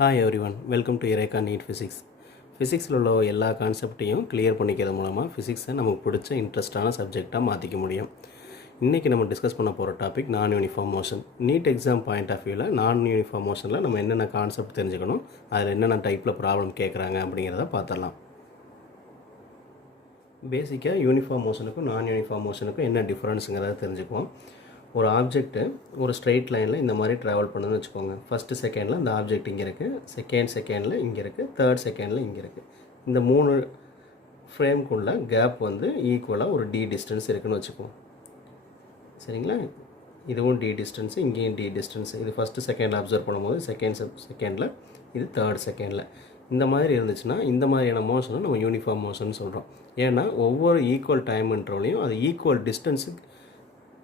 Hi everyone, welcome to Eureka Neet Physics. ஃபிசிக்ஸில் உள்ள எல்லா கான்செப்டையும் கிளியர் பண்ணிக்கிறது மூலமாக ஃபிசிக்ஸை நமக்கு பிடிச்ச இன்ட்ரெஸ்டான சப்ஜெக்டாக மாற்றிக்க முடியும். இன்றைக்கி நம்ம டிஸ்கஸ் பண்ண போகிற டாபிக் நான் uniform motion. NEET exam point of வியூவில் நான் யூனிஃபார்ம் மோஷனில் நம்ம என்னென்ன கான்செப்ட் தெரிஞ்சுக்கணும், அதில் என்னென்ன டைப்பில் ப்ராப்ளம் கேட்குறாங்க அப்படிங்கிறத பார்த்துடலாம். பேசிக்காக யூனிஃபார்ம் மோஷனுக்கும் நான் யூனிஃபார்ம் மோஷனுக்கும் என்ன டிஃப்ரென்ஸுங்கிறத தெரிஞ்சுக்குவோம். ஒரு ஆப்ஜெக்ட்டு ஒரு ஸ்ட்ரெயிட் லைனில் இந்த மாதிரி ட்ராவல் பண்ணுன்னு வச்சுக்கோங்க. ஃபஸ்ட்டு செகண்டில் இந்த ஆப்ஜெக்ட் இங்கே இருக்குது, செகண்டில் இங்கே இருக்குது, தேர்ட் செகண்டில் இங்கே இருக்குது. இந்த 3 ஃப்ரேம்குள்ள கேப் வந்து ஈக்குவலாக ஒரு டி டிஸ்டன்ஸ் இருக்குதுன்னு வச்சுக்குவோம். சரிங்களா? இதுவும் டி டிஸ்டன்ஸு, இங்கேயும் டி டிஸ்டன்ஸு. இது ஃபஸ்ட்டு செகண்டில் அப்சர்வ் பண்ணும்போது செகண்டில், இது தேர்ட் செகண்டில். இந்த மாதிரி இருந்துச்சுன்னா இந்த மாதிரியான மோஷனை நம்ம யூனிஃபார்ம் மோஷன் சொல்கிறோம். ஏன்னா ஒவ்வொரு ஈக்குவல் டைம் இன்டர்வலையும் அது ஈக்குவல் டிஸ்டன்ஸுக்கு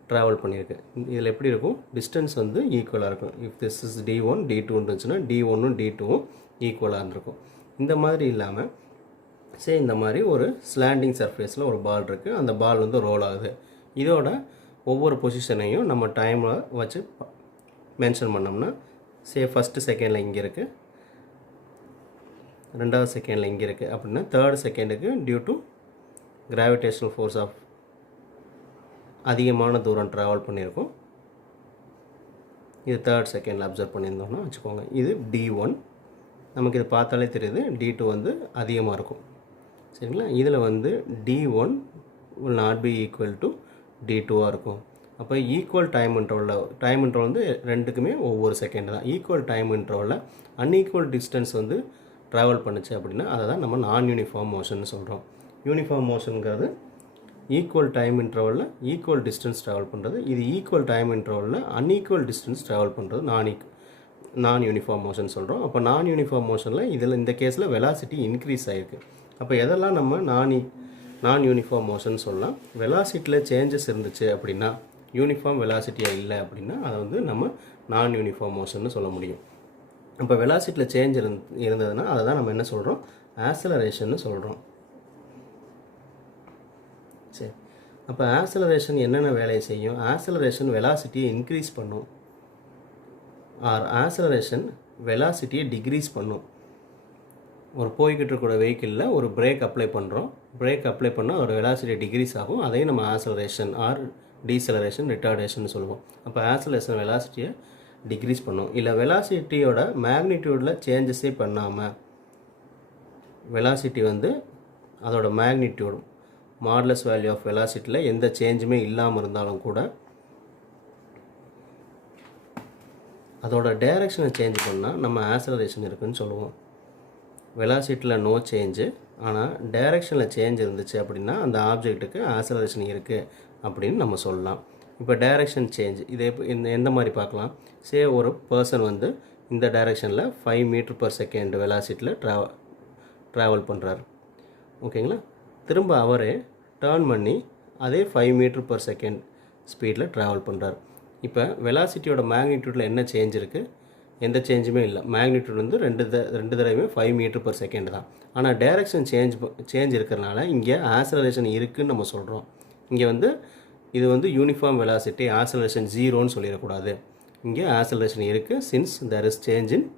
ட்ராவல் பண்ணியிருக்கு. இதில் எப்படி இருக்கும், டிஸ்டன்ஸ் வந்து ஈக்குவலாக இருக்கும். If this is D1 D2 இருந்துச்சுன்னா D1ம் D2ம் ஈக்குவலாக இருந்திருக்கும். இந்த மாதிரி இல்லாமல் இந்த மாதிரி ஒரு ஸ்லாண்டிங் சர்ஃபேஸில் ஒரு பால் இருக்குது, அந்த பால் வந்து ரோல் ஆகுது. இதோட ஒவ்வொரு பொசிஷனையும் நம்ம டைமில் வச்சு மென்ஷன் பண்ணோம்னா ஃபஸ்ட்டு செகண்டில் இங்கே இருக்குது, ரெண்டாவது செகண்டில் இங்கே இருக்குது அப்படின்னா தேர்ட் செகண்டுக்கு due to gravitational force of அதிகமான தூரம் ட்ராவல் பண்ணியிருக்கோம். இது தேர்ட் செகண்டில் அப்சர்வ் பண்ணியிருந்தோம்னா வச்சுக்கோங்க. இது D1, நமக்கு இது பார்த்தாலே தெரியுது D2 வந்து அதிகமாக இருக்கும். சரிங்களா? இதில் வந்து D1 will not be equal to D2ஆக இருக்கும். அப்போ ஈக்குவல் டைம் இன்டர்வல் வந்து ரெண்டுக்குமே ஒவ்வொரு செகண்ட் தான். ஈக்குவல் டைம் இன்டர்வலில் அன்ஈக்குவல் டிஸ்டன்ஸ் வந்து ட்ராவல் பண்ணுச்சு அப்படின்னா அதை தான் நம்ம நான் யூனிஃபார்ம் மோஷன் சொல்கிறோம். யூனிஃபார்ம் மோஷனுங்கிறது ஈக்குவல் டைம் இன்டர்வலில் ஈக்குவல் டிஸ்டன்ஸ் ட்ராவல் பண்ணுறது. இது ஈக்குவல் டைம் இன்டர்வலில் அன்ஈக்குவல் டிஸ்டன்ஸ் ட்ராவல் பண்ணுறது நான் யூனிஃபார்ம் மோஷன் சொல்கிறோம். அப்போ நான் யூனிஃபார்ம் மோஷனில் இதில் இந்த கேஸில் வெலாசிட்டி இன்க்ரீஸ் ஆகிருக்கு. அப்போ எதெல்லாம் நம்ம நான் யூனிஃபார்ம் மோஷன் சொல்லலாம். வெலாசிட்டியில் சேஞ்சஸ் இருந்துச்சு அப்படின்னா, யூனிஃபார்ம் வெலாசிட்டியாக இல்லை அப்படின்னா அதை வந்து நம்ம நான் யூனிஃபார்ம் மோஷன்னு சொல்ல முடியும். அப்போ வெலாசிட்டியில் சேஞ்ச் இருந்ததுன்னா அதை தான் நம்ம என்ன சொல்கிறோம், ஆக்சலரேஷன்னு சொல்கிறோம். சரி, அப்போ ஆக்சலரேஷன் என்னென்ன வேலையை செய்யும்? ஆக்சலரேஷன் வெலாசிட்டியை இன்க்ரீஸ் பண்ணும், ஆர் ஆக்சலரேஷன் வெலாசிட்டியை டிக்ரீஸ் பண்ணும். ஒரு போய்கிட்டு இருக்கிற வெஹிக்கிளில் ஒரு பிரேக் அப்ளை பண்ணுறோம், பிரேக் அப்ளை பண்ணால் ஒரு வெலாசிட்டி டிக்ரீஸ் ஆகும். அதையும் நம்ம ஆக்சலரேஷன் ஆர் டீசலரேஷன் ரிட்டார்டேஷன் சொல்லுவோம். அப்போ ஆக்சலரேஷன் வெலாசிட்டியை டிக்ரீஸ் பண்ணும். இல்லை வெலாசிட்டியோட மேக்னிடியூடில் சேஞ்சஸே பண்ணாமல் வெலாசிட்டி வந்து அதோட மேக்னிடியூடு மாடுலஸ் வேல்யூ ஆஃப் வெலாசிட்டியில் எந்த சேஞ்சுமே இல்லாமல் இருந்தாலும் கூட அதோட டைரக்ஷனை சேஞ்ச் பண்ணால் நம்ம ஆக்சலரேஷன் இருக்குதுன்னு சொல்லுவோம். வெலாசிட்டியில் நோ சேஞ்சு, ஆனால் டைரக்ஷனில் சேஞ்ச் இருந்துச்சு அப்படின்னா அந்த ஆப்ஜெக்ட்டுக்கு ஆக்சலரேஷன் இருக்குது அப்படின்னு நம்ம சொல்லலாம். இப்போ டைரக்ஷன் சேஞ்ச் இதே எந்த மாதிரி பார்க்கலாம். ஒரு பர்சன் வந்து இந்த டைரக்ஷனில் 5 மீட்டர்/செகண்ட் வெலாசிட்டியில் ட்ராவல் பண்ணுறாரு. ஓகேங்களா? திரும்ப அவரே டர்ன் பண்ணி அதே 5 மீட்டர்/செகண்ட் ஸ்பீடில் ட்ராவல் பண்ணுறாரு. இப்போ வெலாசிட்டியோட மேக்னிடியூடில் என்ன சேஞ்ச் இருக்குது? எந்த சேஞ்சுமே இல்லை. மேக்னிடியூட் வந்து ரெண்டு தடவையுமே 5 மீட்டர்/செகண்ட் தான். ஆனால் டைரக்ஷன் சேஞ்ச் இருக்கிறனால இங்கே ஆக்சலரேஷன் இருக்குதுன்னு நம்ம சொல்கிறோம். இங்கே வந்து இது வந்து யூனிஃபார்ம் வெலாசிட்டி, ஆக்சலரேஷன் 0ன்னு சொல்லிடக்கூடாது. இங்கே ஆக்சலரேஷன் இருக்குது, since there is change in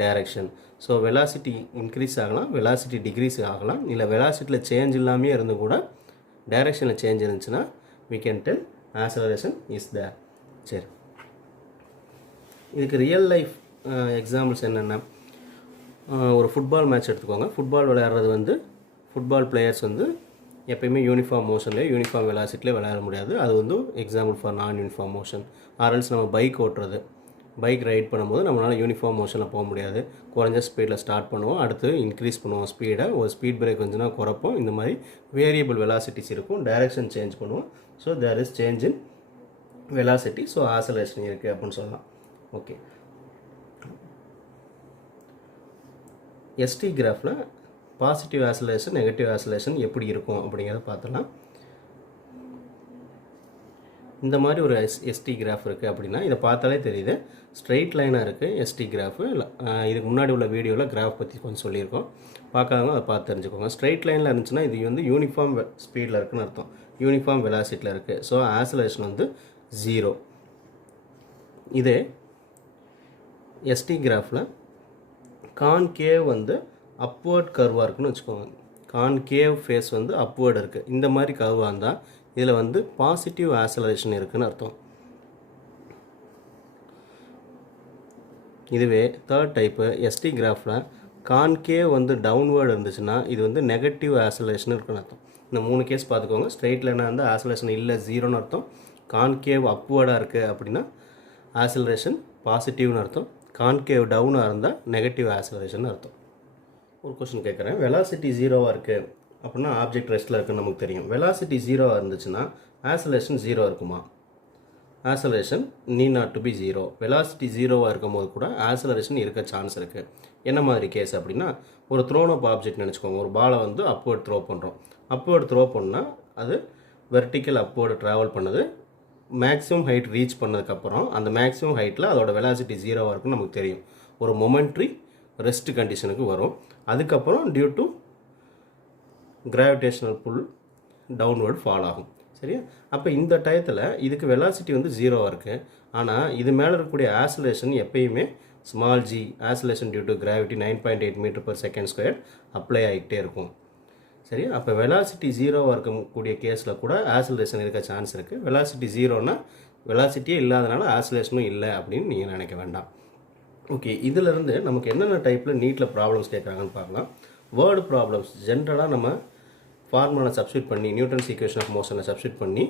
direction. So velocity increase ஆகலாம், வெலாசிட்டி டிக்ரீஸ் ஆகலாம், இல்லை வெலாசிட்டியில் சேஞ்ச் இல்லாமே இருந்து கூட டைரக்ஷனில் சேஞ்ச் இருந்துச்சுன்னா we can tell acceleration is there. சரி, இதுக்கு ரியல் லைஃப் எக்ஸாம்பிள்ஸ் என்னென்ன? ஒரு ஃபுட்பால் மேட்ச் எடுத்துக்கோங்க. ஃபுட்பால் விளையாடுறது வந்து ஃபுட்பால் பிளேயர்ஸ் வந்து எப்பயுமே யூனிஃபார்ம் மோஷன்லேயே யூனிஃபார்ம் வெலாசிட்டிலே விளையாட முடியாது. அது வந்து எக்ஸாம்பிள் ஃபார் நான் யூனிஃபார்ம் மோஷன். ஆர்எல்ஸ் நம்ம பைக் ஓட்டுறது, பைக் ரைட் பண்ணும்போது நம்மளால் யூனிஃபார்ம் மோஷனில் போக முடியாது. குறைஞ்ச ஸ்பீடில் ஸ்டார்ட் பண்ணுவோம், அடுத்து இன்க்ரீஸ் பண்ணுவோம் ஸ்பீடை. ஒரு ஸ்பீட் பிரேக் வந்துச்சுன்னா குறைப்போம். இந்த மாதிரி வேரியபிள் வெலாசிட்டிஸ் இருக்கும். டைரக்ஷன் சேஞ்ச் பண்ணுவோம். So there is change in velocity, so acceleration இருக்குது அப்படின்னு சொல்லலாம். ஓகே, எஸ்டி கிராஃபில் பாசிட்டிவ் ஆக்சலரேஷன், நெகட்டிவ் ஆக்சலரேஷன் எப்படி இருக்கும் அப்படிங்கிறத பார்த்துலாம். இந்த மாதிரி ஒரு எஸ்டி கிராஃப் இருக்குது அப்படின்னா இதை பார்த்தாலே தெரியுது ஸ்ட்ரெயிட் லைனாக இருக்குது எஸ்டி கிராஃபு. இதுக்கு முன்னாடி உள்ள வீடியோவில் கிராஃப் பற்றி கொஞ்சம் சொல்லியிருக்கோம், பார்க்காதவங்க அதை பார்த்து தெரிஞ்சுக்கோங்க. ஸ்ட்ரெயிட் லைனில் இருந்துச்சுன்னா இது வந்து யூனிஃபார்ம் ஸ்பீடில் இருக்குதுன்னு அர்த்தம், யூனிஃபார்ம் வெலாசிட்டியில் இருக்குது. ஸோ ஆக்சலரேஷன் வந்து 0. இதே எஸ்டி கிராஃபில் கான்கேவ் வந்து அப்வர்ட் கர்வாக இருக்குன்னு வச்சுக்கோங்க. கான்கேவ் ஃபேஸ் வந்து அப்வர்டு இருக்குது. இந்த மாதிரி கர்வாக இருந்தால் இதில் வந்து பாசிட்டிவ் ஆக்சலரேஷன் இருக்குதுன்னு அர்த்தம். இதுவே தேர்ட் டைப்பு எஸ்டி கிராஃபில் கான்கேவ் வந்து டவுன்வேர்டு இருந்துச்சுன்னா இது வந்து நெகட்டிவ் ஆக்சலரேஷன் இருக்குன்னு அர்த்தம். இந்த 3 கேஸ் பார்த்துக்கோங்க. ஸ்ட்ரெயிட் லைனாக இருந்தால் ஆக்சலரேஷன் இல்லை, ஜீரோன்னு அர்த்தம். கான்கேவ் அப்வர்டாக இருக்குது அப்படின்னா ஆக்சலரேஷன் பாசிட்டிவ்னு அர்த்தம். கான்கேவ் டவுனாக இருந்தால் நெகட்டிவ் ஆக்சலரேஷன் அர்த்தம். ஒரு கொஸ்டின் கேட்குறேன். வெலாசிட்டி ஜீரோவாக இருக்குது அப்படின்னா ஆப்ஜெக்ட் ரெஸ்ட்டில் இருக்குன்னு நமக்கு தெரியும். வெலாசிட்டி ஜீரோவாக இருந்துச்சுன்னா ஆக்சலரேஷன் ஜீரோ இருக்குமா? Acceleration need not to be zero. Velocity ஜீரோவாக இருக்கும் போது கூட ஆக்சலரேஷன் இருக்க சான்ஸ் இருக்குது. என்ன மாதிரி கேஸ் அப்படின்னா, ஒரு த்ரோன் அப் ஆப்ஜெக்ட் நினச்சிக்கோங்க. ஒரு பாலை வந்து அப்வர்ட் த்ரோ பண்ணுறோம். அப்வர்ட் த்ரோ பண்ணால் அது வெர்டிக்கல் அப்வர்டு ட்ராவல் பண்ணுது. மேக்ஸிமம் ஹைட் ரீச் பண்ணதுக்கப்புறம் அந்த மேக்ஸிமம் ஹைட்டில் அதோட வெலாசிட்டி ஜீரோவாக இருக்குன்னு நமக்கு தெரியும். ஒரு மொமெண்ட்ரி ரெஸ்ட் கண்டிஷனுக்கு வரும். அதுக்கப்புறம் due to gravitational pull downward fall ஆகும். சரியா? அப்போ இந்த டயத்தில் இதுக்கு வெலாசிட்டி வந்து ஜீரோவாக இருக்குது. ஆனால் இது மேலே இருக்கக்கூடிய ஆக்சலரேஷன் எப்பயுமே small g, acceleration due to gravity 9.8 metre per second square apply ஆகிட்டே இருக்கும். சரி, அப்போ வெலாசிட்டி ஜீரோவாக இருக்கக்கூடிய கேஸில் கூட ஆக்சலரேஷன் இருக்க சான்ஸ் இருக்குது. வெலாசிட்டி ஜீரோனா வெலாசிட்டியே இல்லாதனால ஆக்சலரேஷனும் இல்லை அப்படின்னு நீங்கள் நினைக்க வேண்டாம். ஓகே, இதிலிருந்து நமக்கு என்னென்ன டைப்பில் நீட்டில் ப்ராப்ளம்ஸ் கேட்குறாங்கன்னு பார்க்கலாம். வேர்டு ப்ராப்ளம்ஸ் ஜென்ரலாக நம்ம ஃபார்முலா சப்ஸ்டியூட் பண்ணி நியூட்டன்ஸ் ஈக்குவேஷன் ஆஃப் மோஷனை சப்ஸ்டியூட் பண்ணி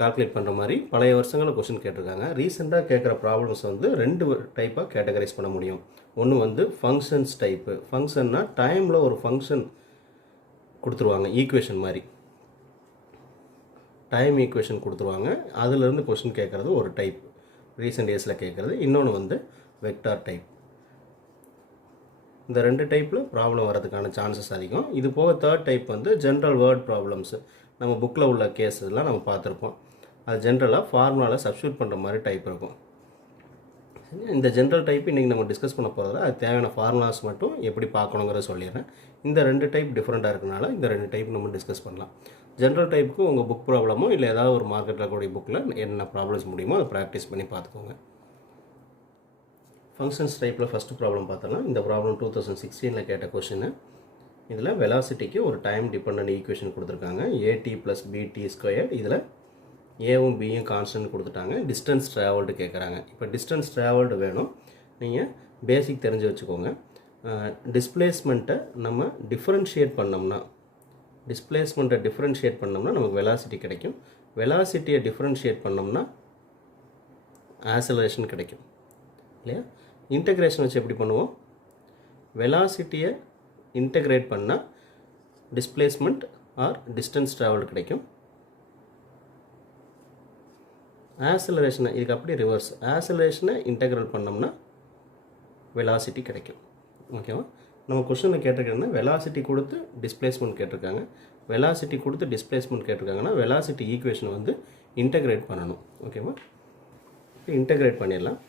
கால்குலேட் பண்ணுற மாதிரி பழைய வருஷங்களில் கொஸ்டின் கேட்டிருக்காங்க. ரீசெண்டாக கேட்குற ப்ராப்ளம்ஸ் வந்து 2 டைப்பாக கேட்டகரைஸ் பண்ண முடியும். ஒன்று வந்து ஃபங்க்ஷன்ஸ் டைப்பு. ஃபங்க்ஷன்னா டைமில் ஒரு ஃபங்க்ஷன் கொடுத்துருவாங்க, ஈக்குவேஷன் மாதிரி டைம் ஈக்குவேஷன் கொடுத்துருவாங்க. அதிலிருந்து கொஸ்டின் கேட்குறது ஒரு டைப், ரீசெண்ட் டேஸில் கேட்குறது. இன்னொன்று வந்து வெக்டார் டைப். இந்த 2 டைப்பில் ப்ராப்ளம் வரதுக்கான சான்சஸ் அதிகம். இது போக தேர்ட் டைப் வந்து ஜென்ரல் வேர்ட் ப்ராப்ளம்ஸு. நம்ம புக்கில் உள்ள கேஸஸ்லாம் நம்ம பார்த்துருப்போம். அது ஜென்ரலாக ஃபார்முலாவில் சப்ஸ்டியூட் பண்ணுற மாதிரி டைப் இருக்கும். இந்த ஜென்ரல் டைப் இன்றைக்கி நம்ம டிஸ்கஸ் பண்ண போகிறதுல அது தேவையான ஃபார்முலாஸ் மட்டும் எப்படி பார்க்கணுங்கிறத சொல்லிடுறேன். இந்த 2 டைப் டிஃப்ரெண்ட்டாக இருக்கனால இந்த 2 டைப் நம்ம டிஸ்கஸ் பண்ணலாம். ஜென்ரல் டைப்புக்கு உங்கள் புக் ப்ராப்ளமோ இல்லை ஏதாவது ஒரு மார்க்கெட்டில் கூடிய புக்கில் என்ன ப்ராப்ளம்ஸ் முடியுமோ அதை ப்ராக்டிஸ் பண்ணி பார்த்துக்கோங்க. ஃபங்க்ஷன்ஸ் டைப்பில் ஃபஸ்ட்டு ப்ராப்ளம் பார்த்தலாம். இந்த ப்ராப்ளம் 2016 கேட்ட கொஷின். இதில் வெலாசிட்டிக்கு ஒரு டைம் டிபெண்டன்ட் ஈக்குவேஷன் கொடுத்துருக்காங்க, ஏடி ப்ளஸ் பிடி ஸ்கொயர். இதில் ஏவும் பியும் கான்ஸ்டன்ட் கொடுத்துட்டாங்க. டிஸ்டன்ஸ் ட்ராவல்டு கேட்குறாங்க. இப்போ டிஸ்டன்ஸ் ட்ராவல்டு வேணும். நீங்கள் பேசிக் தெரிஞ்சு வச்சுக்கோங்க. டிஸ்பிளேஸ்மெண்ட்டை நம்ம டிஃப்ரென்ஷியேட் பண்ணோம்னா நமக்கு வெலாசிட்டி கிடைக்கும். வெலாசிட்டியை டிஃப்ரென்ஷியேட் பண்ணோம்னா ஆக்சலரேஷன் கிடைக்கும் இல்லையா? இன்டகிரேஷன் வச்சு எப்படி பண்ணுவோம்? வெலாசிட்டியை இன்டகிரேட் பண்ணால் டிஸ்பிளேஸ்மெண்ட் ஆர் டிஸ்டன்ஸ் ட்ராவல்டு கிடைக்கும். ஆக்சலரேஷனை இதுக்கு அப்படியே ரிவர்ஸ், ஆக்சலரேஷனை இன்டகிரல் பண்ணோம்னா வெலாசிட்டி கிடைக்கும். ஓகேவா? நம்ம கொஸ்டினில் கேட்டிருக்கோம்னா வெலாசிட்டி கொடுத்து டிஸ்பிளேஸ்மெண்ட் கேட்டிருக்காங்க. வெலாசிட்டி கொடுத்து டிஸ்பிளேஸ்மெண்ட் கேட்டிருக்காங்கன்னா வெலாசிட்டி ஈக்குவேஷனை வந்து இன்டகிரேட் பண்ணணும். ஓகேவா? இன்டகிரேட் பண்ணிடலாம்.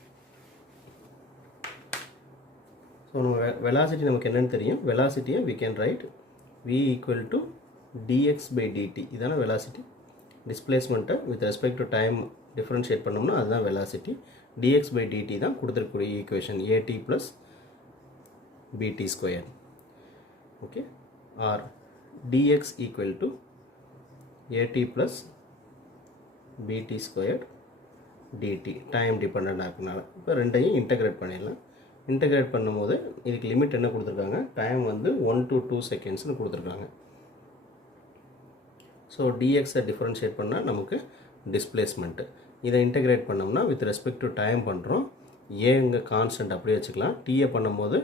ஸோ நம்ம வெலாசிட்டி நமக்கு என்னென்னு தெரியும். வெலாசிட்டியை we can write v equal to dx/dt. இதான வெலாசிட்டி. டிஸ்பிளேஸ்மெண்ட்டை with respect to time differentiate பண்ணோம்னா அதுதான் வெலாசிட்டி. dx/dt தான் கொடுத்துருக்கக்கூடிய equation, at plus bt square. Okay, or dx equal to at plus bt square dt. Time டிபெண்டாக இருக்கனால இப்போ ரெண்டையும் இன்டகிரேட் பண்ணிடலாம். இன்டகிரேட் பண்ணும்போது இதுக்கு லிமிட் என்ன கொடுத்துருக்காங்க? டைம் வந்து 1 to 2 செகண்ட்ஸ்னு கொடுத்துருக்காங்க. ஸோ டிஎக்ஸை டிஃப்ரென்ஷியேட் பண்ணால் நமக்கு டிஸ்பிளேஸ்மெண்ட்டு. இதை இன்டகிரேட் பண்ணோம்னா வித் ரெஸ்பெக்ட் டு டைம் பண்ணுறோம். ஏங்க கான்ஸ்டன்ட் அப்படியே வச்சுக்கலாம். டீயை பண்ணும்போது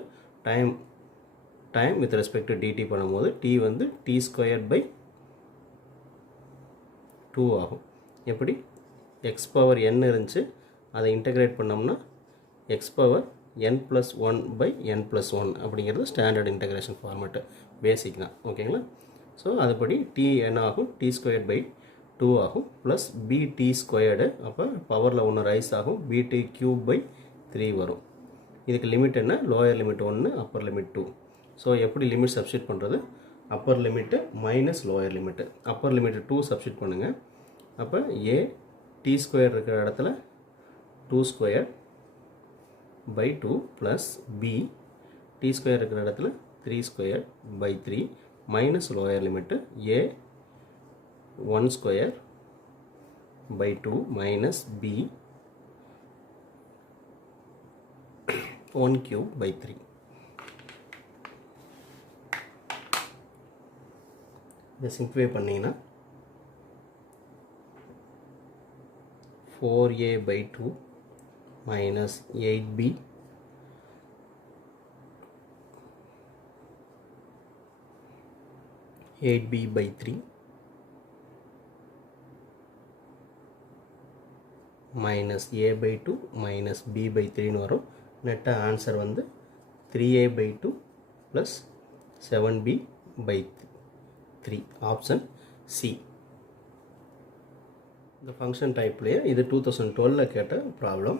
time with respect to dt பண்ணும்போது டி வந்து டி ஸ்கொயர் பை 2 ஆகும். எப்படி? எக்ஸ் பவர் n இருந்துச்சு, அதை இன்டகிரேட் பண்ணோம்னா எக்ஸ் பவர் n+1/n+1 அப்படிங்கிறது ஸ்டாண்டர்ட் இன்டகிரேஷன் ஃபார்மேட்டு, பேசிக் தான். ஓகேங்களா? ஸோ அதுபடி டி என்ன ஆகும்? டி ஸ்கொயர் பை 2 ஆகும் ப்ளஸ் பிடி ஸ்கொயர்டு. அப்போ பவரில் 1 ரைஸ் ஆகும், பிடி கியூப் பை 3 வரும். இதுக்கு லிமிட் என்ன? Lower limit 1, upper limit 2. So எப்படி லிமிட் சப்ஸ்டியூட் பண்ணுறது? Upper limit minus lower limit. Upper limit 2 substitute பண்ணுங்கள். அப்போ ஏ டி ஸ்கொயர் இருக்கிற இடத்துல 2 square by 2 plus b t square இருக்கிற இடத்துல 3 square by 3 minus lower limit a 1 square by 2 minus b 1 cube by 3. இதை சிம்பிளை பண்ணிங்கன்னா 4a by 2 minus 8b by 3 minus a by 2 minus b by 3 வரும். நெட்ட answer வந்து 3a by 2 plus 7b by 3 option C. இந்த function டைப்லேயே இது 2012 கேட்ட problem.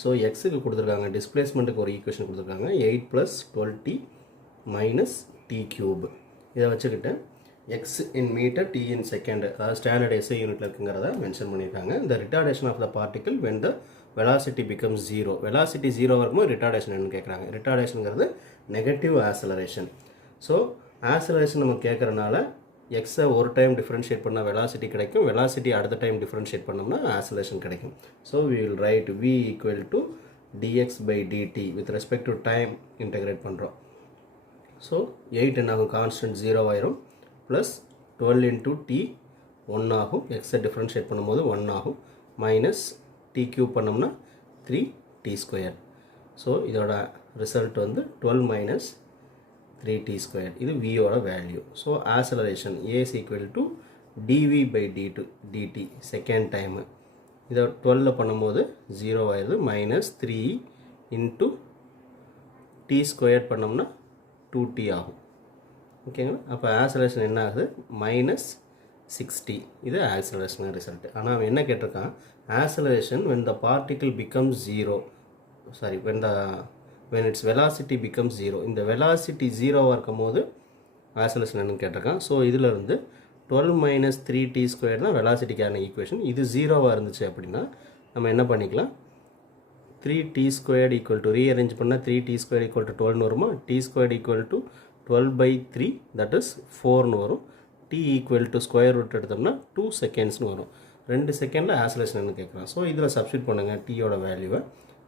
So எக்ஸுக்கு கொடுத்துருக்காங்க, டிஸ்பிளேஸ்மெண்ட்டுக்கு ஒரு ஈக்குவேஷன் கொடுத்துருக்காங்க 8 + 12t minus t cube. இதை வச்சுக்கிட்டு x in metre t in second, அதாவது ஸ்டாண்டர்ட் எஸ்ஐ யூனிட்டில் இருக்குங்கிறத மென்ஷன் பண்ணியிருக்காங்க. இந்த retardation of the particle when the velocity becomes 0. Velocity 0 இருக்கும்போது ரிட்டார்டேஷன் என்னன்னு கேட்குறாங்க. ரிட்டார்டேஷனுங்கிறது நெகட்டிவ் ஆக்சலரேஷன். ஸோ ஆக்சலரேஷன் நம்ம கேட்குறனால எக்ஸை ஒரு டைம் டிஃப்ரென்ஷியேட் பண்ணால் வெலாசிட்டி கிடைக்கும், வெலாசிட்டி அடுத்த டைம் டிஃப்ரென்ஷியேட் பண்ணோம்னா ஆக்சலரேஷன் கிடைக்கும். So we will write v = dx by dt with respect to time integrate பண்ணுறோம். ஸோ 8 என்ன ஆகும், கான்ஸ்டன்ட் 0 ஆயிரும், ப்ளஸ் 12 into t 1 ஆகும், எக்ஸை டிஃப்ரென்ஷியேட் பண்ணும்போது 1 ஆகும், மைனஸ் t கியூப் பண்ணோம்னா 3t ஸ்கொயர். ஸோ இதோட ரிசல்ட் வந்து 12 minus 3t ஸ்கொயர். இது வியோட value. So acceleration a is equal to dv by dt second time. இதை 12 பண்ணும்போது 0 ஆயிடுது, மைனஸ் 3 into t ஸ்கொயர் பண்ணோம்னா 2t ஆகும். ஓகேங்களா? அப்போ ஆக்சலரேஷன் என்ன ஆகுது, மைனஸ் 60. இது ஆக்சலரேஷன் ரிசல்ட். ஆனால் அவன் என்ன கேட்டிருக்கான், acceleration when the particle becomes 0, sorry when its velocity becomes 0. இந்த velocity 0 இருக்கும் போது ஆக்சலரேஷன் என்னன்னு கேட்டிருக்கான். ஸோ இதில் இருந்து 12 minus 3t ஸ்கொயர் தான் வெலாசிட்டிக்கான ஈக்குவேஷன். இது 0 இருந்துச்சு அப்படின்னா நம்ம என்ன பண்ணிக்கலாம், 3t squared equal to rearrange பண்ணால் 3t ஸ்கொயர் ஈக்குவல் டு 12 வருமா, t squared equal to 12 by 3 that is 4 வரும். t equal to square root எடுத்தோம்னா 2 செகண்ட்ஸ்னு வரும். 2 செகண்டில் ஆக்சலேஷன் கேட்குறான். ஸோ இதில் சப்ஸ்டிட் பண்ணுங்கள் டீயோட வேல்யூவை.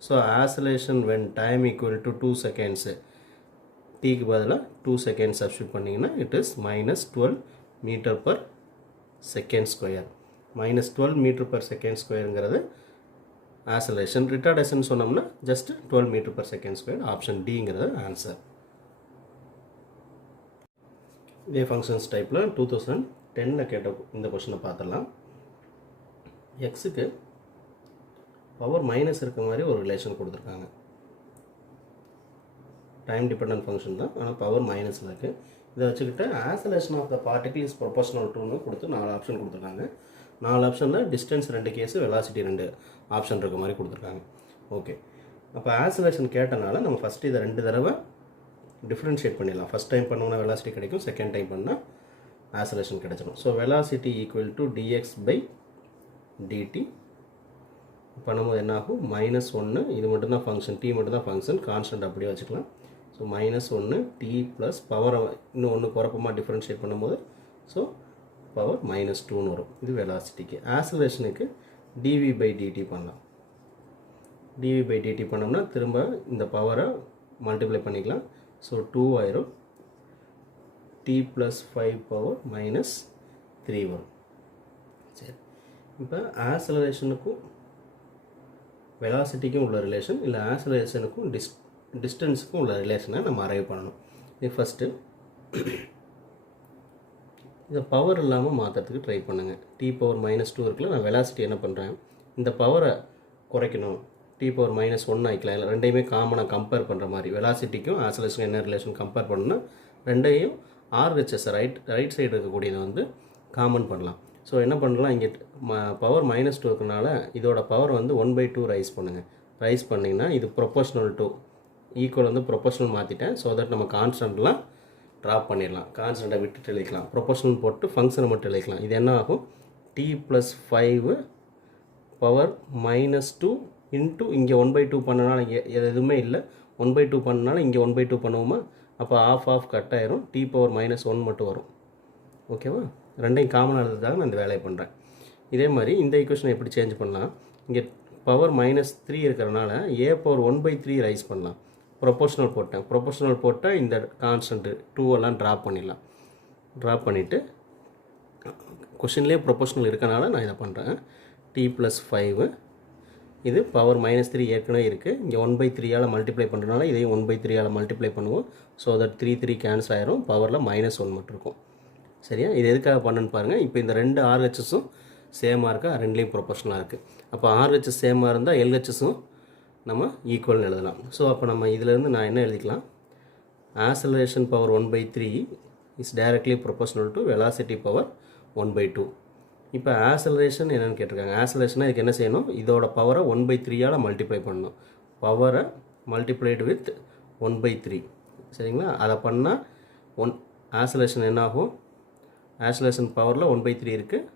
So acceleration when time equal to 2 seconds, டீக்கு பதிலாக 2 செகண்ட்ஸ் சப்ஸ்டிட் பண்ணிங்கன்னா it is minus 12 metre per second square. Minus 12 metre per second ஸ்கொயருங்கிறது ஆக்சலேஷன். ரிட்டார்டேஷன் சொன்னோம்னா just 12 metre per second square. Option டிங்கிறது ஆன்சர். இதே ஃபங்க்ஷன்ஸ் டைப்பில் 2010 கேட்ட இந்த கொஷனை பார்த்துடலாம். எக்ஸுக்கு பவர் மைனஸ் இருக்க மாதிரி ஒரு ரிலேஷன் கொடுத்துருக்காங்க. டைம் டிபெண்டன்ட் ஃபங்க்ஷன் தான், ஆனால் பவர் மைனஸில் இருக்குது. இதை வச்சுக்கிட்டு acceleration of the particle is proportional டுன்னு கொடுத்து 4 ஆப்ஷன் கொடுத்துருக்காங்க. 4 ஆப்ஷனில் டிஸ்டன்ஸ் 2 கேஸு, வெலாசிட்டி 2 ஆப்ஷன் இருக்க மாதிரி கொடுத்துருக்காங்க. ஓகே, அப்போ ஆக்சலேஷன் கேட்டனால நம்ம ஃபஸ்ட்டு இதை 2 தடவை டிஃப்ரென்ஷியேட் பண்ணிடலாம். ஃபஸ்ட் டைம் பண்ணோம்னா வெலாசிட்டி கிடைக்கும், செகண்ட் டைம் பண்ணால் ஆக்சலேஷன் கிடைச்சிடும். So velocity equal to dx by dt பண்ணும்போது என்ன ஆகும், -1, இது மட்டும்தான் ஃபங்க்ஷன், t மட்டும்தான் ஃபங்க்ஷன், கான்ஸ்டன்ட் அப்படியே வச்சுக்கலாம். ஸோ -1 t ப்ளஸ் பவரை இன்னும் 1 குழப்பமாக டிஃப்ரென்ஷியேட் பண்ணும்போது ஸோ பவர் -2ன்னு வரும். இது வெலாசிட்டிக்கு. ஆக்சலேஷனுக்கு dv by dt பண்ணலாம். dv by dt பண்ணோம்னா திரும்ப இந்த பவரை மல்டிப்ளை பண்ணிக்கலாம். ஸோ 2 ஆயிரும், t ப்ளஸ் 5 பவர் -3 வரும். சரி, இப்போ ஆக்சலரேஷனுக்கும் வெலாசிட்டிக்கும் உள்ள ரிலேஷன், இல்லை ஆக்சலரேஷனுக்கும் டிஸ்டன்ஸுக்கும் உள்ள ரிலேஷனை நம்ம அரைவ் பண்ணணும். இது ஃபஸ்ட்டு இதை பவர் இல்லாமல் மாற்றுறதுக்கு ட்ரை பண்ணுங்கள். t பவர் -2 இருக்குல்ல, நான் வெலாசிட்டி என்ன பண்ணுறேன், இந்த பவரை குறைக்கணும், t பவர் -1 ஆகிக்கலாம். இல்லை ரெண்டையுமே காமனாக கம்பேர் பண்ணுற மாதிரி, வெலாசிட்டிக்கும் ஆக்சலரேஷனுக்கும் என்ன ரிலேஷன் கம்பேர் பண்ணணும்னா ரெண்டையும் RHS ரைட் சைடு இருக்கக்கூடியதை வந்து காமன் பண்ணலாம். ஸோ என்ன பண்ணலாம், இங்கே பவர் -2 இருக்கனால இதோட பவர் வந்து 1/2 ரைஸ் பண்ணுங்கள். ரைஸ் பண்ணிங்கன்னா இது ப்ரொபோஷனல் டு ஈக்குவல் வந்து ப்ரொபோஷனல் மாற்றிட்டேன். ஸோ தட் நம்ம கான்ஸ்டன்ட்லாம் ட்ராப் பண்ணிடலாம், கான்ஸ்டண்ட்டை விட்டுட்டு எழுதிக்கலாம், ப்ரொபோஷனல் போட்டு ஃபங்க்ஷனை மட்டும் எழுதிக்கலாம். இது என்ன ஆகும், t ப்ளஸ் 5 பவர் -2 இன்ட்டு இங்கே 1/2 பண்ணனால இங்கே எதுவுமே இல்லை, 1/2 பண்ணனால இங்கே 1/2 பண்ணுவோமா, அப்போ ஆஃப் கட் ஆயிரும், t⁻−1 மட்டும் வரும். ஓகேவா, ரெண்டையும் காமனாக எடுத்ததுக்காக நான் இந்த வேலையை பண்ணுறேன். இதே மாதிரி இந்த ஈக்குவேஷனை எப்படி சேஞ்ச் பண்ணலாம், இங்கே பவர் -3 இருக்கிறனால a⁻1/3 ரைஸ் பண்ணலாம். ப்ரொபோர்ஷனல் போட்டேன், ப்ரொபோர்ஷனல் போட்டால் இந்த கான்ஸ்டன்ட் 2 எல்லாம் ட்ராப் பண்ணிடலாம். ட்ராப் பண்ணிவிட்டு கொஷின்லேயே ப்ரொபோர்ஷனல் இருக்கனால நான் இதை பண்ணுறேன். t+5 இது பவர் -3 ஏற்கனவே இருக்குது, இங்கே 1/3 மல்டிப்ளை பண்ணுறதுனால இதையும் 1/3 மல்டிப்ளை பண்ணுவோம். ஸோ தட் 3 கேன்சல் ஆயிரும், பவரில் -1 மட்டும் இருக்கும். சரியா, இது எதுக்காக பண்ணுன்னு பாருங்கள். இப்போ இந்த ரெண்டு RHSஸும் சேமாக இருக்கா, ரெண்டுலேயும் ப்ரொபோர்ஷனலாக இருக்குது. அப்போ RHS சேமாக இருந்தால் LHSஸும் நம்ம ஈக்குவல்னு எழுதலாம். ஸோ அப்போ நம்ம இதிலேருந்து நான் என்ன எழுதிக்கலாம், acceleration power 1/3 is directly proportional to velocity power 1/2. இப்போ ஆக்சலரேஷன் என்னென்னு கேட்டிருக்காங்க. ஆக்சலரேஷனாக இதுக்கு என்ன செய்யணும், இதோட பவரை 1/3 மல்டிப்ளை பண்ணணும். பவரை மல்டிப்ளைடு வித் 1/3. சரிங்களா, அதை பண்ணால் ஆக்சலரேஷன் என்ன ஆகும், ஆக்சலரேஷன் பவரில் 1/3 இருக்குது,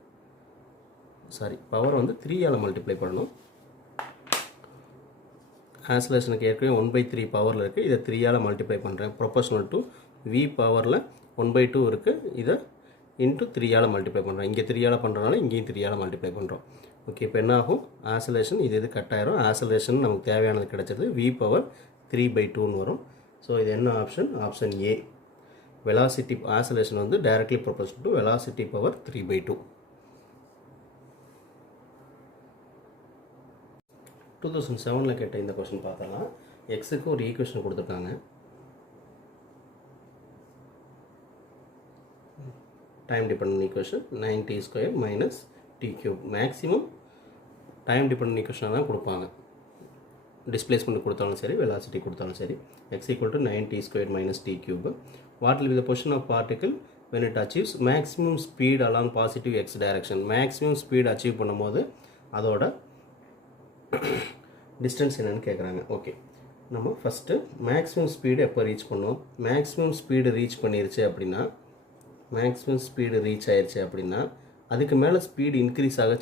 பவர் வந்து 3 மல்டிப்ளை பண்ணணும். ஆக்சலரேஷனுக்கு ஏற்கனவே 1/3 பவரில் இருக்குது, இதை 3 மல்டிப்ளை பண்ணுறேன். ப்ரொபோர்ஷனல் டு v பவரில் 1/2 இருக்குது, இதை இன்ட்டு 3 மல்டிப்ளை பண்ணுறோம். இங்கே 3 பண்ணுறதுனால இங்கேயும் 3 மல்டிப்ளை பண்ணுறோம். ஓகே, இப்போ என்ன ஆகும், ஆக்சலரேஷன் இது கட் ஆயிரும். ஆக்சலரேஷன் நமக்கு தேவையானது கிடச்சது, v⁻3/2ன்னு வரும். ஸோ இது என்ன option, option A. Velocity acceleration வந்து directly proportional to velocity power 3/2. 2007 கேட்ட இந்த கொஸ்டின் பார்த்தலாம். எக்ஸுக்கு ஒரு ஈக்குவேஷன் கொடுத்துருக்காங்க. Time dependent equation 9t² - t³ maximum time dependent ஈக்குவேஷனாக தான் கொடுப்பாங்க. டிஸ்பிளேஸ்மெண்ட் கொடுத்தாலும் சரி, வெலாசிட்டி கொடுத்தாலும் சரி. x = 9t² - t³. What will be the position of particle when it achieves maximum speed along positive x direction. Maximum speed achieve பண்ணும்போது அதோட distance என்னன்னு கேட்குறாங்க. ஓகே, நம்ம ஃபஸ்ட்டு மேக்ஸிமம் ஸ்பீடு எப்போ ரீச் பண்ணோம், மேக்ஸிமம் ஸ்பீடு ரீச் பண்ணிருச்சு அப்படின்னா, maximum speed reach ஆயிடுச்சு அப்படின்னா அதுக்கு மேலே ஸ்பீடு இன்க்ரீஸ் ஆக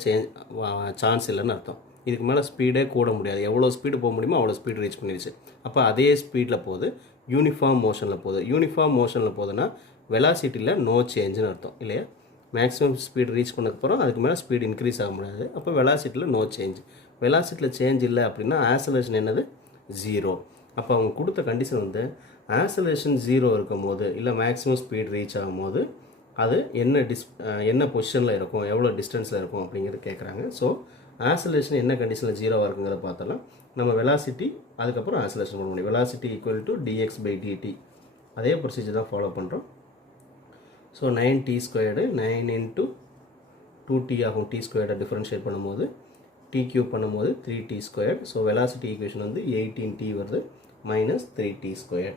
சான்ஸ் இல்லைன்னு அர்த்தம். இதுக்கு மேலே ஸ்பீடே கூட முடியாது, எவ்வளோ ஸ்பீடு போக முடியுமோ அவ்வளோ ஸ்பீடு ரீச் பண்ணிடுச்சு. அப்போ அதே ஸ்பீடில் போகுது, யூனிஃபார்ம் மோஷனில் போகுது. யூனிஃபார்ம் மோஷனில் போகுதுன்னா வெலாசிட்டியில் நோ சேஞ்சுன்னு அர்த்தம் இல்லையா. மேக்ஸிமம் ஸ்பீடு ரீச் பண்ணதுக்கப்புறம் அதுக்கு மேலே ஸ்பீடு இன்க்ரீஸ் ஆக முடியாது, அப்போ வெலாசிட்டியில் நோ சேஞ்ச். வெலாசிட்டியில் சேஞ்ச் இல்லை அப்படின்னா ஆக்சலரேஷன் என்னது, 0. அப்போ அவங்க கொடுத்த கண்டிஷன் வந்து ஆக்சலரேஷன் 0 இருக்கும் போது இல்லை மேக்ஸிமம் ஸ்பீட் ரீச் ஆகும் போது அது என்ன பொசிஷனில் இருக்கும், எவ்வளோ டிஸ்டன்ஸில் இருக்கும் அப்படிங்கிறது கேட்குறாங்க. ஸோ ஆக்சலரேஷன் என்ன கண்டிஷனில் 0 இருக்குங்கிறத பார்த்தலாம். நம்ம வெலாசிட்டி அதுக்கப்புறம் ஆக்சலரேஷன் பண்ண முடியும். வெலாசிட்டி = dx/dt அதே ப்ரொசீஜர் தான் ஃபாலோ பண்ணுறோம். ஸோ 9t², 9 × 2t ஆகும். t² டிஃபரன்ஷியேட் பண்ணும்போது t³ பண்ணும்போது 3t². ஸோ வெலாசிட்டி ஈக்குவேஷன் வந்து 18t வருது -3t².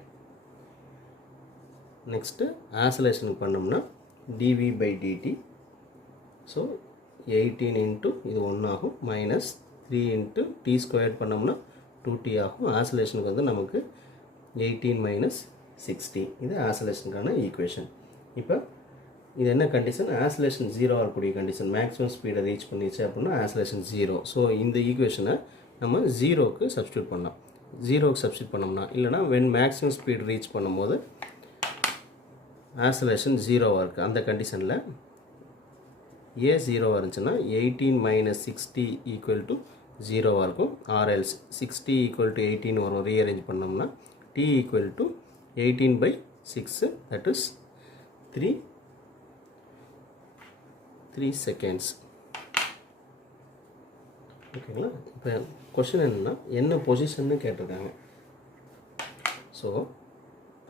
நெக்ஸ்ட்டு ஆக்சலரேஷனுக்கு பண்ணோம்னா dv/dt. ஸோ 18 இது 1 ஆகும், -3 × t² பண்ணோம்னா 2t ஆகும். ஆக்சலரேஷனுக்கு வந்து நமக்கு 18 - 60. இது ஆக்சலரேஷனுக்கான ஈக்குவேஷன். இப்போ இது என்ன கண்டிஷன், ஆக்சலரேஷன் 0 இருக்கக்கூடிய கண்டிஷன். மேக்ஸிமம் ஸ்பீடை ரீச் பண்ணிச்சு அப்படின்னா ஆக்சலரேஷன் 0. ஸோ இந்த ஈக்குவேஷனை நம்ம 0க்கு சப்ஸ்டியூட் பண்ணலாம். 0க்கு சப்ஸ்டியூட் பண்ணோம்னா, இல்லைனா வென் மேக்ஸிமம் ஸ்பீட் ரீச் பண்ணும்போது ஆக்சலரேஷன் 0 இருக்குது. அந்த கண்டிஷனில் ஏ 0 இருந்துச்சுன்னா 18 - 60 = 0 இருக்கும். ஆர்எல்ஸ் 60 = 18 வரும். ரீஅரேஞ்ச் பண்ணோம்னா t = 18/6, that is 3 seconds. ஓகேங்களா. இப்போ கொஷின் என்னென்னா என்ன பொசிஷன்னு கேட்டிருக்காங்க. ஸோ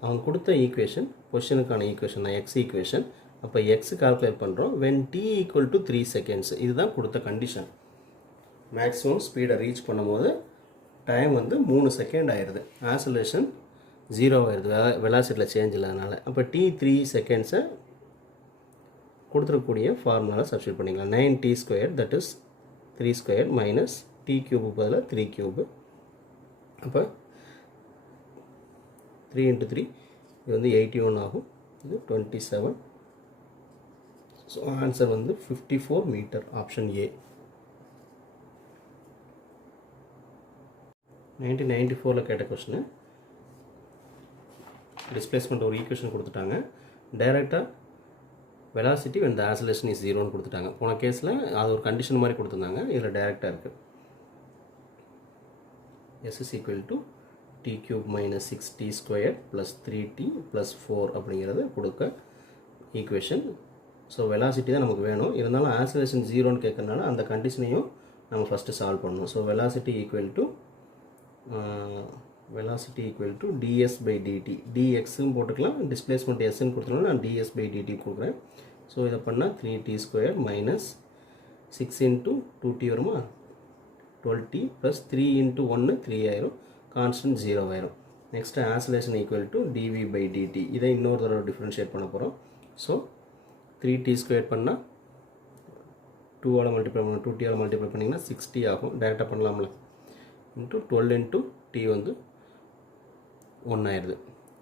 அவங்க கொடுத்த ஈக்குவேஷன் பொசிஷனுக்கான ஈக்குவேஷன் தான் எக்ஸ் ஈக்குவேஷன். அப்போ எக்ஸ் கால்குலேட் பண்ணுறோம் when t = 3 seconds. இதுதான் கொடுத்த கண்டிஷன். மேக்ஸிமம் ஸ்பீடை ரீச் பண்ணும்போது டைம் வந்து 3 செகண்ட் ஆயிடுது. ஆக்சலரேஷன் 0 ஆயிடுது, வெலாசிட்டியில் சேஞ்ச் இல்லாதனால. அப்போ t 3 செகண்ட்ஸை கொடுத்துருக்கக்கூடிய ஃபார்முலாவில் சப்ஸ்டியூட் பண்ணிக்கலாம். 9t², that is 3² - t³ பதிலாக 3³ அப்போ 3 × 3 இது வந்து 81 ஆகும். இது 27. ஸோ ஆன்சர் வந்து 54 மீட்டர். Option A. 1994 கேட்ட கொஸ்டின். டிஸ்பிளேஸ்மெண்ட் ஒரு ஈக்குவேஷன் கொடுத்துட்டாங்க. டைரெக்டாக velocity when the acceleration is 0ன்னு கொடுத்துட்டாங்க. போன கேஸில் அது ஒரு கண்டிஷன் மாதிரி கொடுத்துருந்தாங்க. இதில் டைரெக்டாக இருக்குது. s is equal to t cube minus 6t squared plus 3t plus 4 அப்படிங்கிறது கொடுக்க ஈக்குவேஷன். ஸோ வெலாசிட்டி தான் நமக்கு வேணும். இருந்தாலும் ஆக்சிலரேஷன் 0ன்னு கேட்கறதுனால அந்த கண்டிஷனையும் நம்ம ஃபஸ்ட்டு சால்வ் பண்ணணும். So velocity equal to ds by dt, dxன்னு போட்டுக்கலாம். டிஸ்பிளேஸ்மெண்ட் sன்னு கொடுத்துருந்தோம், நான் ds by dt கொடுக்குறேன். ஸோ இதை பண்ணால் 3t squared minus 6 into 2t வருமா, 12t plus 3 into 1 3 ஆயிரும், கான்ஸ்டன்ட் 0 ஆயிரும். Next acceleration equal to dv by dt. இதை இன்னொரு தடவை டிஃப்ரென்ஷியேட் பண்ண போகிறோம். ஸோ 3t squared பண்ணால் 2 ஆல் மல்டிப்ளை பண்ணணும், 2t ஆல் மல்டிப்ளை பண்ணிங்கன்னா 6t ஆகும். டேரெக்டாக பண்ணலாம்ல. இன்ட்டு 12 into t வந்து 1 ஆயிடுது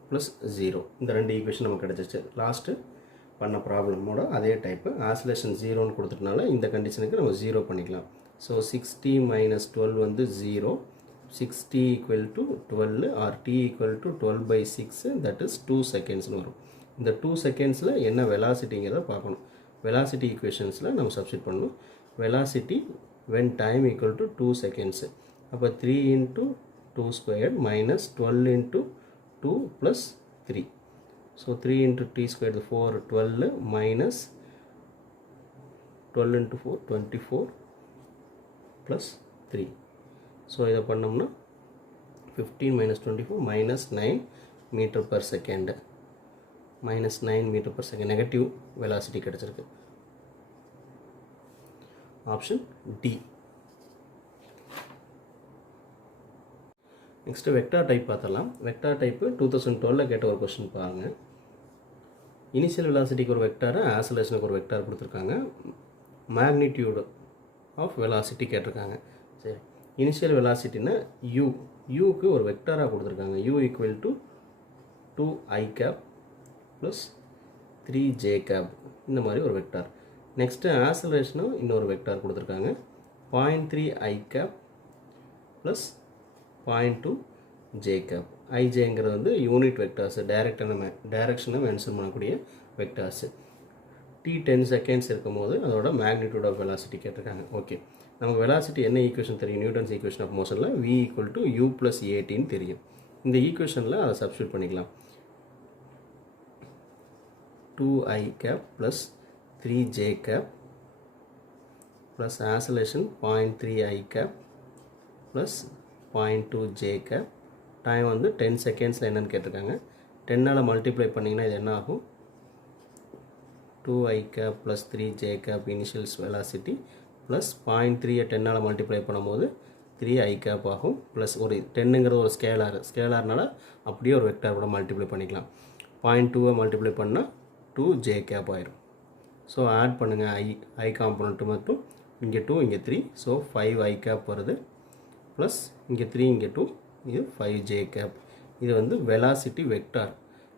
ப்ளஸ் 0. இந்த ரெண்டு ஈக்குவேஷன் நமக்கு கிடச்சிச்சு. லாஸ்ட்டு பண்ண ப்ராப்ளமோட அதே டைப்பு. ஆக்சிலரேஷன் 0ன்னு கொடுத்துட்டனால இந்த கண்டிஷனுக்கு நம்ம 0 பண்ணிக்கலாம். ஸோ 6t minus 12 வந்து 0, 6t equal to 12 or t equal to 12 by 6, that is 2 secondsனு வரும். இந்த 2 secondsல என்ன வெலாசிட்டிங்கிறத பார்க்கணும். வெலாசிட்டி ஈக்குவேஷன்ஸில் நம்ம சப்ஸ்டிட் பண்ணணும். Velocity when time equal to 2 seconds. அப்போ 3 into 2 squared minus 12 into 2 plus 3. So 3 into t squared 4, 12 minus 12 into 4, 24 plus 3. So இதை பண்ணோம்னா 15 minus 24 minus 9 meter per second. minus 9 meter per second. Negative velocity கிடச்சிருக்கு. Option D. Next vector type பார்த்தலாம். Vector type 2012 கேட்ட ஒரு question பாருங்கள். Initial வெலாசிட்டிக்கு ஒரு vector, ஆக்சிலரேஷனுக்கு ஒரு vector கொடுத்துருக்காங்க. மேக்னிடியூடு ஆஃப் வெலாசிட்டி கேட்டிருக்காங்க. சரி, இனிஷியல் வெலாசிட்டினா யூக்கு ஒரு வெக்டாராக கொடுத்துருக்காங்க. u equal to 2i cap plus 3j cap, இந்த மாதிரி ஒரு வெக்டார். நெக்ஸ்ட்டு ஆக்சிலரேஷனும் இன்னொரு வெக்டார் கொடுத்துருக்காங்க. 0.3i cap plus 0.2j cap. ijங்கிறது வந்து யூனிட் வெக்டார்ஸ், டைரக்ஷனை மென்ஷன் பண்ணக்கூடிய வெக்டார்ஸ். t 10 செகண்ட்ஸ் இருக்கும்போது அதோட மேக்னிடியூட் ஆஃப் வெலாசிட்டி கேட்டிருக்காங்க. ஓகே, நமக்கு வெலாசிட்டி என்ன ஈக்குவேஷன் தெரியும்? நியூட்டன்ஸ் ஈக்குவேஷன் ஆஃப் மோஷனில் v equal to u plus atன்னு தெரியும். இந்த ஈக்குவேஷனில் அதை சப்ஸ்டியூட் பண்ணிக்கலாம். 2i cap plus 3j cap plus acceleration 0.3i cap plus 0.2j cap. Time வந்து 10 செகண்ட்ஸில் என்னென்னு கேட்டிருக்காங்க. 10ஆல் மல்டிப்ளை பண்ணிங்கன்னா இது என்ன ஆகும்? 2i cap plus 3j cap initials velocity plus 0.3 10ஆல் மல்டிப்ளை பண்ணும்போது 3i cap ஆகும். ப்ளஸ் ஒரு 10ங்கிறது ஒரு ஸ்கேலார்னால அப்படியே ஒரு வெக்டார் கூட மல்டிப்ளை பண்ணிக்கலாம். 0.2 மல்டிப்ளை பண்ணால் 2j cap ஆயிரும். ஸோ ஆட் பண்ணுங்கள். i காம்பனண்ட்டு மட்டும் இங்கே 2 இங்கே 3, ஸோ 5i cap வருது. ப்ளஸ் இங்கே 3 இங்கே 2, இது 5j cap. இது வந்து வெலாசிட்டி வெக்டார்.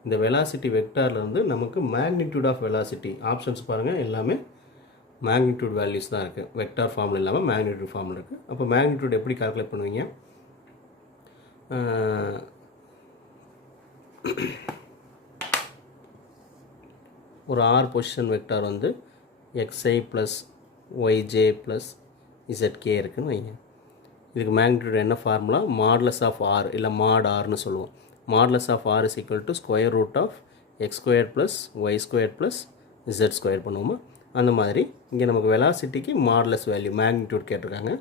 இந்த வெலாசிட்டி வெக்டாரில் வந்து நமக்கு மேக்னிடியூட் ஆஃப் வெலாசிட்டி ஆப்ஷன்ஸ் பாருங்கள், எல்லாமே மேக்னிடியூட் வேல்யூஸ் தான் இருக்குது. வெக்டார் ஃபார்மில் இல்லாமல் மேக்னிடியூட் ஃபார்மில் இருக்குது. அப்போ மேக்னிடியூட் எப்படி கால்குலேட் பண்ணுவீங்க? ஒரு r பொசிஷன் வெக்டார் வந்து xi plus yj plus zk இருக்குதுன்னு வைங்க. இதுக்கு மேக்னிடியூட் என்ன ஃபார்முலா? மாடுலஸ் ஆஃப் r இல்லை மாட் rன்னு சொல்லுவோம். Modulus of r is equal to square root of x square plus y square plus z square பண்ணுவோமா? அந்த மாதிரி இங்கே நமக்கு வெலாசிட்டிக்கு மாடுலஸ் வேல்யூ மேக்னிடியூட் கேட்டிருக்காங்க.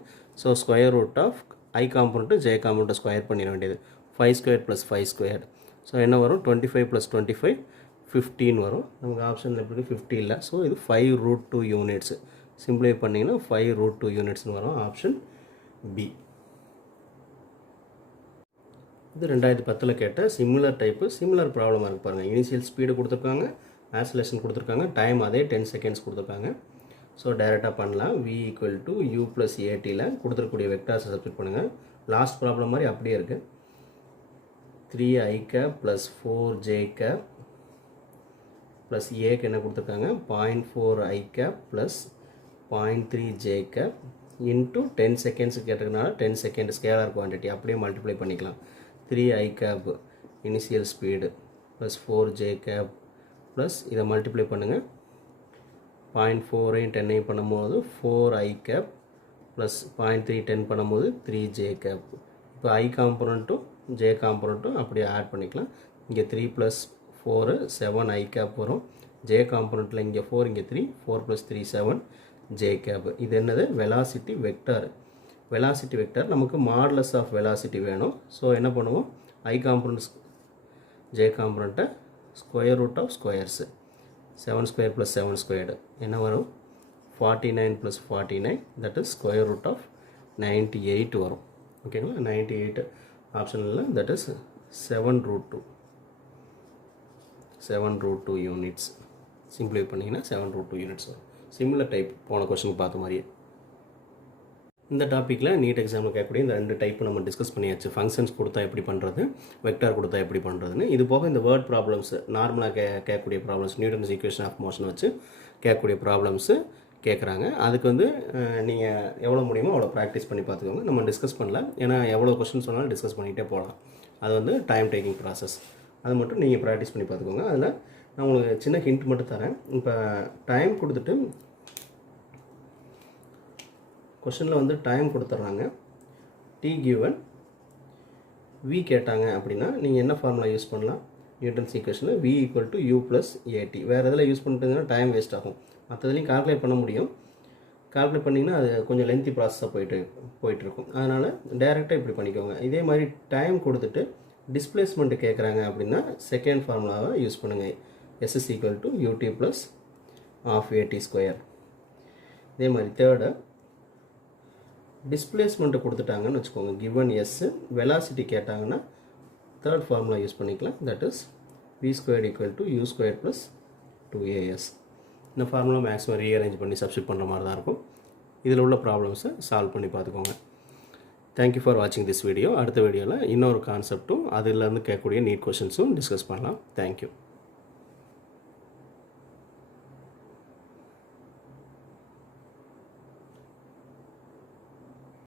So square root of i component j காம்பனண்ட்டை ஸ்கொயர் பண்ணிட வேண்டியது. 5 ஸ்கொயர் ப்ளஸ் 5 ஸ்கொயர். ஸோ என்ன வரும்? 25 ப்ளஸ் 25 15 வரும். நமக்கு ஆப்ஷனில் எப்படி 50 இல்லை. ஸோ இது 5√2 யூனிட்ஸு. சிம்பிளை பண்ணிங்கன்னா 5√2 யூனிட்ஸ்னு வரும். Option B. இது 2010 கேட்ட சிமிலர் டைப்பு, சிமிலர் ப்ராப்ளமாக இருக்குது பாருங்கள். இனிஷியல் ஸ்பீடு கொடுத்துருக்காங்க, ஆக்சிலரேஷன் கொடுத்துருக்காங்க, டைம் அதே 10 செகண்ட்ஸ் கொடுத்துருக்காங்க. ஸோ டைரெக்டாக பண்ணலாம். v equal to u plus atயில் கொடுத்துருக்கூடிய வெக்டார்ஸை சப்ஸ்டிட் பண்ணுங்கள். லாஸ்ட் ப்ராப்ளம் மாதிரி அப்படியே இருக்குது. 3i cap plus 4j cap plus ஏக்கு என்ன கொடுத்துருக்காங்க? 0.4i cap plus 0.3j cap into 10 seconds கேட்டதுனால 10 செகண்ட் ஸ்கேலார் குவான்டிட்டி அப்படியே மல்டிப்ளை பண்ணிக்கலாம். 3i cap initial speed plus 4j cap plus இதை மல்டிப்ளை பண்ணுங்கள். 0.4ஐயும் 10ஐயும் பண்ணும்போது 4i கேப் ப்ளஸ் 0.3 10 பண்ணும்போது 3j கேப். இப்போ i காம்பனண்ட்டும் j காம்பனண்ட்டும் அப்படியே ஆட் பண்ணிக்கலாம். இங்கே 3 ப்ளஸ் 4 7i கேப் வரும். j காம்பனண்ட்டில் இங்கே 4 இங்கே 3 4 ப்ளஸ் 3 7 j கேப். இது என்னது? Velocity vector. வெலாசிட்டி வெக்டார் நமக்கு மாடுலஸ் ஆஃப் வெலாசிட்டி வேணும். ஸோ என்ன பண்ணுவோம்? i காம்பனண்ட் j காம்பனண்ட்டை square root of squares 7 square plus 7 squared என்ன வரும்? 49 ப்ளஸ் 49 that is square root of 98 வரும். ஓகேங்களா? 98 ஆப்ஷனில் தட் இஸ் 7√2 யூனிட்ஸ். சிம்பிளை பண்ணிங்கன்னா 7√2 யூனிட்ஸ் வரும். சிமிலர் டைப் போன கொஸ்டின் பார்த்த மாதிரியே. இந்த டாப்பிக்கில் நீட் எக்ஸாமில் கேட்கக்கூடிய இந்த 2 டைப்பு நம்ம டிஸ்கஸ் பண்ணியாச்சு. ஃபங்க்ஷன்ஸ் கொடுத்தா எப்படி பண்ணுறது, வெக்டார் கொடுத்தா எப்படி பண்ணுறதுன்னு. இது போக இந்த வேர்ட் ப்ராப்ளம்ஸ் நார்மலாக கேட்கக்கூடிய problems Newton's equation of motion வச்சு கேட்கக்கூடிய ப்ராப்ளம்ஸு கேட்குறாங்க. அதுக்கு வந்து நீங்கள் எவ்வளோ முடியுமோ அவ்வளோ ப்ராக்டிஸ் பண்ணி பார்த்துக்கோங்க. நம்ம டிஸ்கஸ் பண்ணல, ஏன்னா எவ்வளோ கொஸ்டின் சொன்னாலும் டிஸ்கஸ் பண்ணிகிட்டே போகலாம். அது வந்து டைம் டேக்கிங் ப்ராசஸ். அது மட்டும் நீங்கள் ப்ராக்டிஸ் பண்ணி பார்த்துக்கோங்க. அதில் நான் உங்களுக்கு சின்ன ஹிண்ட் மட்டும் தரேன். இப்போ டைம் கொடுத்துட்டு கொஷனில் வந்து டைம் கொடுத்துட்றாங்க. t given v கேட்டாங்க அப்படின்னா நீங்கள் என்ன ஃபார்முலா யூஸ் பண்ணலாம்? நியூட்டன்ஸ் ஈக்குவேஷனில் v = u + at. வேறு எதில் யூஸ் பண்ணிட்டீங்கன்னா டைம் வேஸ்ட் ஆகும். மற்றதுலையும் கால்குலேட் பண்ண முடியும். கால்குலேட் பண்ணிங்கன்னா அது கொஞ்சம் லென்த்தி ப்ராசஸாக போயிட்டுருக்கும். அதனால் டேரெக்டாக இப்படி பண்ணிக்கோங்க. இதே மாதிரி டைம் கொடுத்துட்டு டிஸ்பிளேஸ்மெண்ட்டு கேட்குறாங்க அப்படின்னா செகண்ட் ஃபார்முலாவை யூஸ் பண்ணுங்கள். s = ut + ½ at². இதே மாதிரி தேர்டு டிஸ்பிளேஸ்மெண்ட்டை கொடுத்துட்டாங்கன்னு வச்சுக்கோங்க. கிவன் s வெலாசிட்டி கேட்டாங்கன்னா தேர்ட் ஃபார்முலா யூஸ் பண்ணிக்கலாம். That is v² = u² + 2as. இந்த ஃபார்முலா மேக்ஸிமம் ரீஅரேஞ்ச் பண்ணி சப்ஸ்டிட் பண்ணுற மாதிரி தான் இருக்கும். இதில் உள்ள ப்ராப்ளம்ஸை சால்வ் பண்ணி பார்த்துக்கோங்க. தேங்க்யூ ஃபார் வாட்சிங் திஸ் வீடியோ. அடுத்த வீடியோவில் இன்னொரு கான்செப்ட்டும் அதிலேருந்து கேட்கக்கூடிய நீட் கொஷின்ஸும் டிஸ்கஸ் பண்ணலாம். தேங்க்யூ.